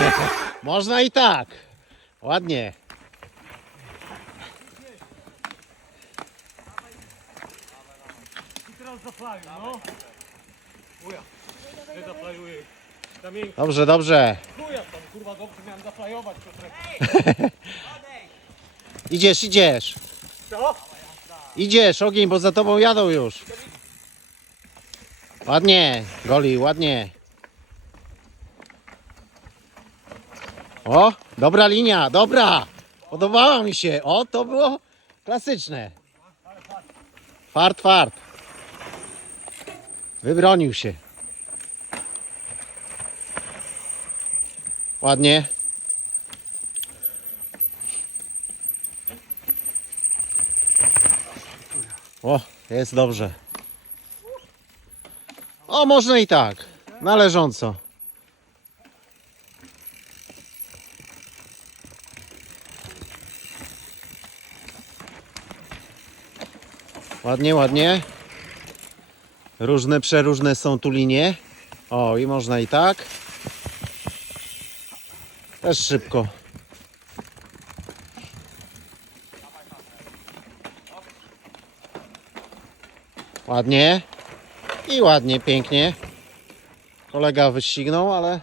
Można i tak. Ładnie. Dobrze, dobrze. kurwa, dobrze. Idziesz, idziesz. Idziesz, ogień, bo za tobą jadą już. Ładnie, goli, ładnie. O, dobra linia, dobra. Podobała mi się. O, to było klasyczne. Fart, fart. Wybronił się. Ładnie. O, jest dobrze. O, można i tak. Należąco. Ładnie, ładnie. Różne, przeróżne są tu linie. O, i można i tak. Też szybko. Ładnie. I ładnie, pięknie. Kolega wyścignął, ale